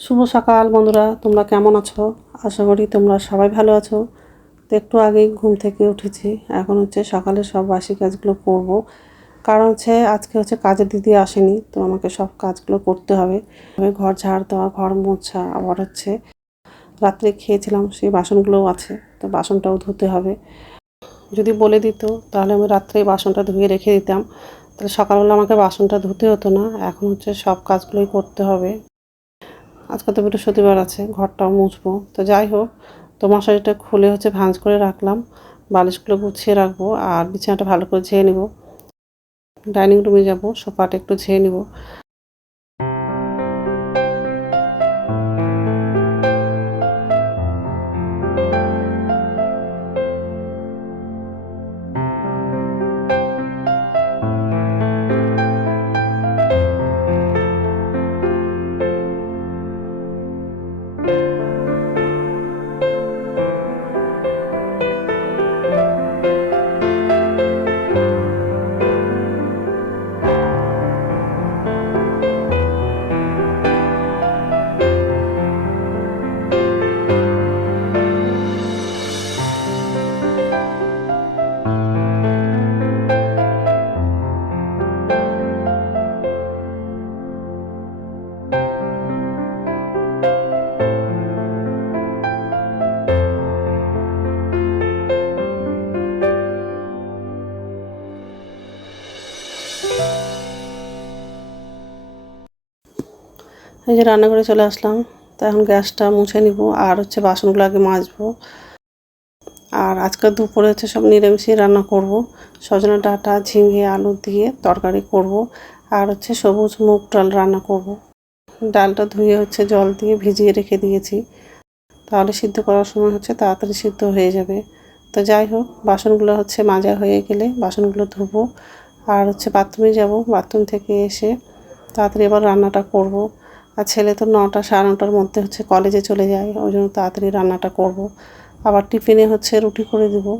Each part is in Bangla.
শুভ সকাল বন্ধুরা, তোমরা কেমন আছো? আশা করি তোমরা সবাই ভালো আছো। তো একটু আগেই ঘুম থেকে উঠেছি। এখন সকালে সব বাসি কাজগুলো করব। কারণ আজকে কাজের দিদি আসেনি, তো আমাকে সব কাজগুলো করতে হবে। ঘর ঝাড় দেওয়া, ঘর মোছা, আবার রাত্রে খেয়েছিলাম সেই বাসনগুলোও আছে, তো বাসনটাও ধুতে হবে। যদি বলে দিত তাহলে আমি রাত্রে বাসনটা ধুয়ে রেখে দিতাম, তাহলে সকালবেলা আমাকে বাসনটা ধুতে হতো না। এখন সব কাজগুলোই করতে হবে। আজকে তো বৃহস্পতিবার আছে, ঘরটাও মুছবো। তো যাই হোক, তো মশারিটা খুলে ভাঁজ করে রাখলাম, বালিশগুলো গুছিয়ে রাখবো, আর বিছানাটা ভালো করে ঝেয়ে নিব। ডাইনিং রুমে যাব, সোফাটা একটু ঝেয়ে নিব। এই যে রান্নাঘরে চলে আসলাম। তো এখন গ্যাসটা মুছে নিব, আর বাসনগুলো আগে মাজবো। আর আজকে দুপুরে সব নিরামিষই রান্না করব। সজনে ডাঁটা, ঝিঙে, আলু দিয়ে তরকারি করব। আর সবুজ মুগ ডাল রান্না করব। ডালটা ধুয়ে জল দিয়ে ভিজিয়ে রেখে দিয়েছি, তাহলে সিদ্ধ করার সময় তাড়াতাড়ি সিদ্ধ হয়ে যাবে। তো যাই হোক, বাসনগুলো মাজা হয়ে গেলে বাসনগুলো ধুবো। আর বাথরুমে যাব, বাথরুম থেকে এসে তাড়াতাড়ি আবার রান্নাটা করব। আর ছেলে তো 9টা সাড়ে 9টার মধ্যে কলেজে চলে যায়, ওই জন্য তাড়াতাড়ি রান্নাটা করব। আবার টিফিনে রুটি করে দেবো।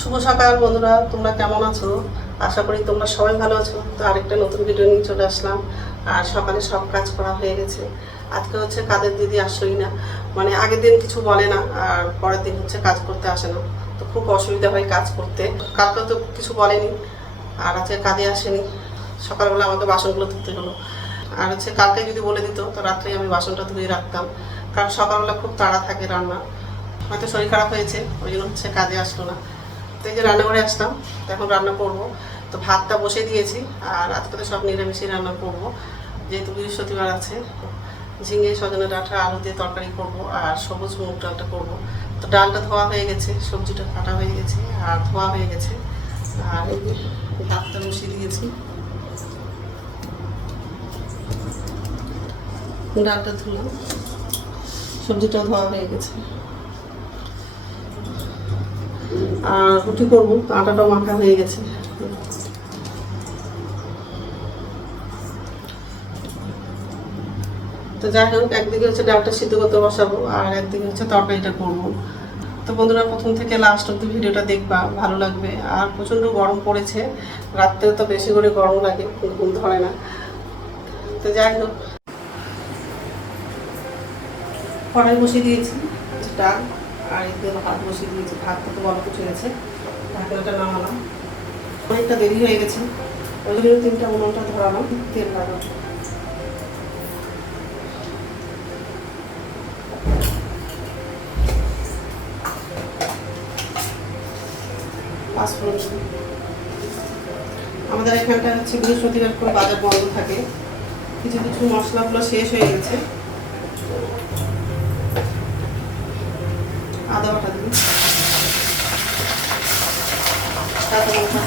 শুভ সকাল বন্ধুরা, তোমরা কেমন আছো? আশা করি তোমরা সবাই ভালো আছো। তো আরেকটা নতুন ভিডিও নিয়ে চলে আসলাম। আর সকালে সব কাজ করা হয়ে গেছে। আজকে কাজের দিদি আসলোই না, মানে আগের দিন কিছু বলে না, আর পরের দিন কাজ করতে আসে না। তো খুব অসুবিধা হয় কাজ করতে। কালকে তো কিছু বলেনি, আর আজকে কাজে আসেনি। সকালবেলা আমাকে বাসনগুলো ধুতে হলো। আর কালকে যদি বলে দিত তো রাত্রেই আমি বাসনটা ধুয়ে রাখতাম, কারণ সকালবেলা খুব তাড়া থাকে রান্না। হয়তো শরীর খারাপ হয়েছে, ওই জন্য কাজে আসলো না। তো এই যে রান্নাঘরে আসলাম, তো এখন রান্না করব। তো ভাতটা বসে দিয়েছি, আর আজকে তো সব নিরামিষই রান্না করব, যেহেতু বৃহস্পতিবার আছে। ঝিঙে, সজনে ডাঁটা, আলু দিয়ে তরকারি করব, আর সবুজ মুগ ডালটা করব। তো ডালটা ধোয়া হয়ে গেছে, সবজিটা কাটা হয়ে গেছে, আর ধোয়া হয়ে গেছে। আর এই ভাতটা বসিয়ে দিয়েছি, ডালটা ধুলাম, সবজিটাও ধোয়া হয়ে গেছে। আর রুটি করবো, আটাটাও মাখা হয়ে গেছে। তো যাই হোক, একদিকে ডালটা সিদ্ধ করতে বসাবো, আর একদিকে তরকারিটা করবো। তো বন্ধুরা প্রথম থেকে লাস্ট অব্দি ভিডিওটা দেখবা, ভালো লাগবে। আর প্রচণ্ড গরম পড়েছে, রাত্রে তো বেশি করে গরম লাগে, ঘুম ধরে না। তো যাই হোক, কড়াই বসিয়ে দিয়েছি ডাল, আর এতে ভাত বসিয়ে দিয়েছি। ভাতটা তো বড় কিছু গেছে, ঢাকনাটা নামালাম। অনেকটা দেরি হয়ে গেছে, ওই জন্য 3টা উনুনটা ধরালাম, তেল লাগালাম। আমাদের এখানটা হচ্ছে বৃহস্পতিবার করে বাজার বন্ধ থাকে, কিছু কিছু মশলাগুলো শেষ হয়ে গেছে। আদা বাটা দিই, কাঁচা লঙ্কা,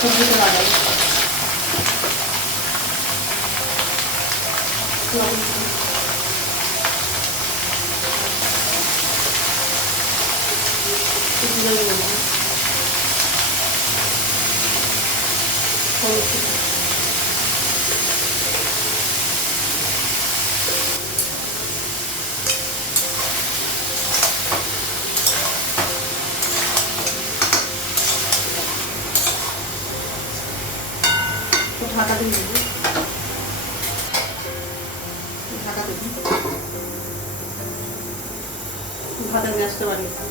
সবজিতে লাগাই, ঢাকা দিয়ে দেবো, ঢাকা দেবো, ভাতের গ্যাসটা বাড়িয়ে দেবো।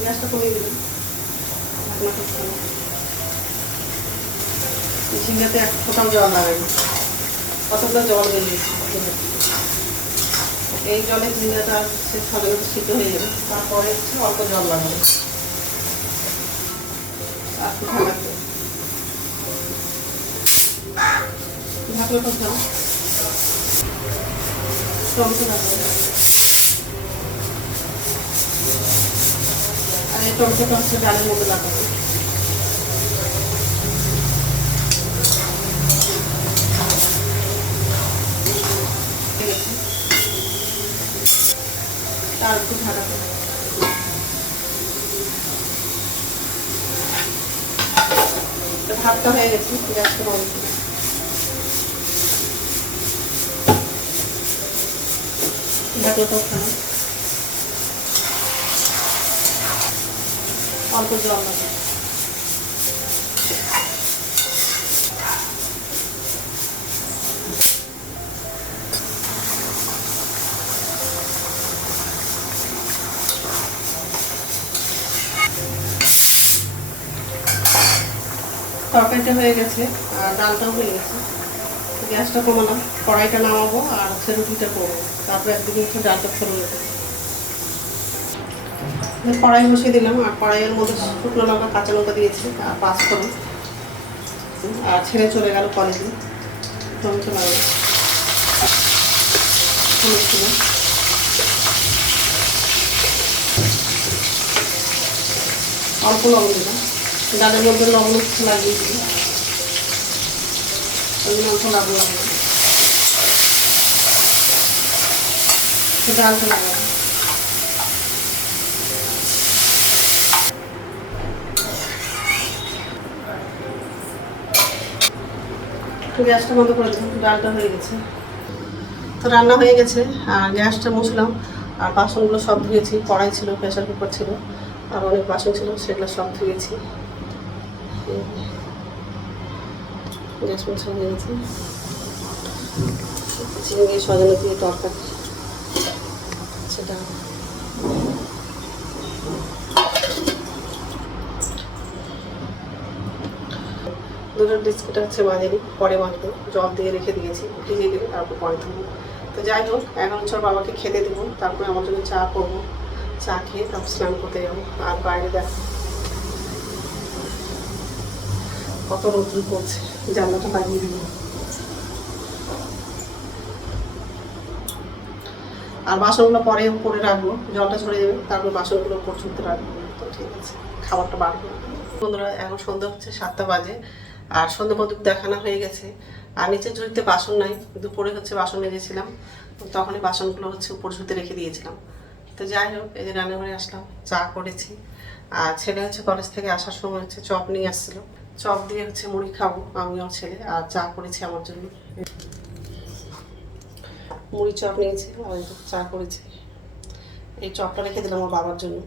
গ্যাসটা কমিয়ে দেবেন, ঝিঙ্গাতে এক ফোঁটাও জল লাগাই, কতগুলো জল বেরিয়েছি। এই জলে ঝিঙ্গাটা সে সবাই সিদ্ধ হয়ে যাবে, তারপরে হচ্ছে অল্প জল লাগাবো। আর ঢাকা দেবো, ঢাকলে তো জল টমেটো লাগাবো। আর এই টমেটোটা হচ্ছে ডালের মধ্যে লাগাবো। আর একটু ঢাকা দেবো, ভাতটা হয়ে গেছে, গ্যাসটা বন্ধ করে ঢাকনাটাও খানা, অল্প জল লাগে। তরকারিটা হয়ে গেছে আর ডালটাও হয়ে গেছে। গ্যাসটা কমালাম, কড়াইটা নামাবো আর হচ্ছে রুটিটা করবো, তারপরে একদিকে হচ্ছে ডালটা ফেলে দেবো। কড়াই বসিয়ে দিলাম, আর কড়াইয়ের মধ্যে শুকনো লঙ্কা কাঁচা লঙ্কা দিয়েছি আর 5 ফোড়ন, আর ছেড়ে চলে গেল কলেজে। টমেটো লাগাবো, অল্প লবণ দিলাম, ডালের মধ্যে লবণ কিছু লাগিয়ে দিই, ওই জন্য অল্প লবণ লাগাবো। ডালটা লাগাবো, গ্যাসটা বন্ধ করে দিলাম, ডালটা হয়ে গেছে। তো রান্না হয়ে গেছে, আর গ্যাসটা মুছলাম, আর বাসনগুলো সব ধুয়েছি। কড়াই ছিল, প্রেশার কুকার ছিল, আর অনেক বাসন ছিল, সেগুলো সব ধুয়েছি। গ্যাস মোছা হয়ে গেছে। চিংড়ি সজানো দিয়ে তরকারি, সেটা দুটো বিস্কুট হচ্ছে মাঝারি, পরে মাখবো, জল দিয়ে রেখে দিয়েছি, ভিজিয়ে দেবে, তারপর পরে ধরবো। তো যাই হোক, এখন সব বাবাকে খেতে দেবো, তারপরে আমার জন্য চা করবো, চা খেয়ে তারপর স্নান করতে যাবো। আর বাইরে দেখো কত রোদ্র পড়ছে, জানলাটা লাগিয়ে দিব। আর বাসনগুলো পরে উপরে রাখবো, জলটা ঝরে যাবে, তারপর বাসনগুলো উপর ছুটতে রাখবো। তো ঠিক আছে, খাবারটা বাড়বো। বন্ধুরা এখন সন্ধ্যা হচ্ছে 7টা বাজে, আর সন্ধ্যা প্রদীপ দেখানো হয়ে গেছে। আর নিচের ঝুড়িতে বাসন নাই, দুপুরে হচ্ছে বাসন মেজেছিলাম, তখনই বাসনগুলো হচ্ছে উপর ঝুড়িতে রেখে দিয়েছিলাম। তো যাই হোক, এই যে রান্নাঘরে আসলাম, চা করেছি। আর ছেলে হচ্ছে কলেজ থেকে আসার সময় হচ্ছে চপ নিয়ে আসছিলো, চপ দিয়ে হচ্ছে মুড়ি খাবো আমি আর ছেলে। আর চা করেছি আমার জন্য, মুড়ি চপ নিয়েছি আর চা করেছি। এই চপটা রেখে দিলাম আমার বাবার জন্য,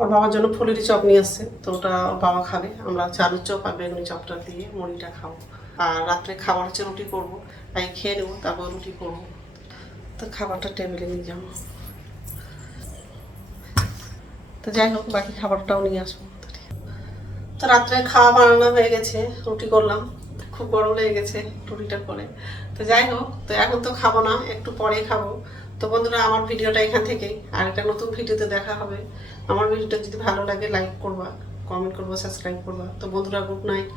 ওর বাবার জন্য ফুলেরই চপ নিয়ে আসছে, তো ওটা ওর বাবা খাবে। আমরা চালুর চপ আর বেগুনি চপটা দিয়ে মুড়িটা খাবো। আর রাত্রে খাবার হচ্ছে রুটি করবো, তাই খেয়ে নেবো, তারপর রুটি করবো। তো খাবারটা টেবিলে নিয়ে যাবো। তো যাই হোক, বাকি খাবারটাও নিয়ে আসবো। তো রাত্রে খাওয়া বানানো হয়ে গেছে, রুটি করলাম, খুব গরম লেগে গেছে রুটিটা করে। তো যাই হোক, তো এখন তো খাবো না, একটু পরে খাবো। তো বন্ধুরা, আমার ভিডিওটা এখান থেকেই, আর একটা নতুন ভিডিওতে দেখা হবে। আমার ভিডিওটা যদি ভালো লাগে লাইক করবা, কমেন্ট করবা, সাবস্ক্রাইব করবা। তো বন্ধুরা, গুড নাইট।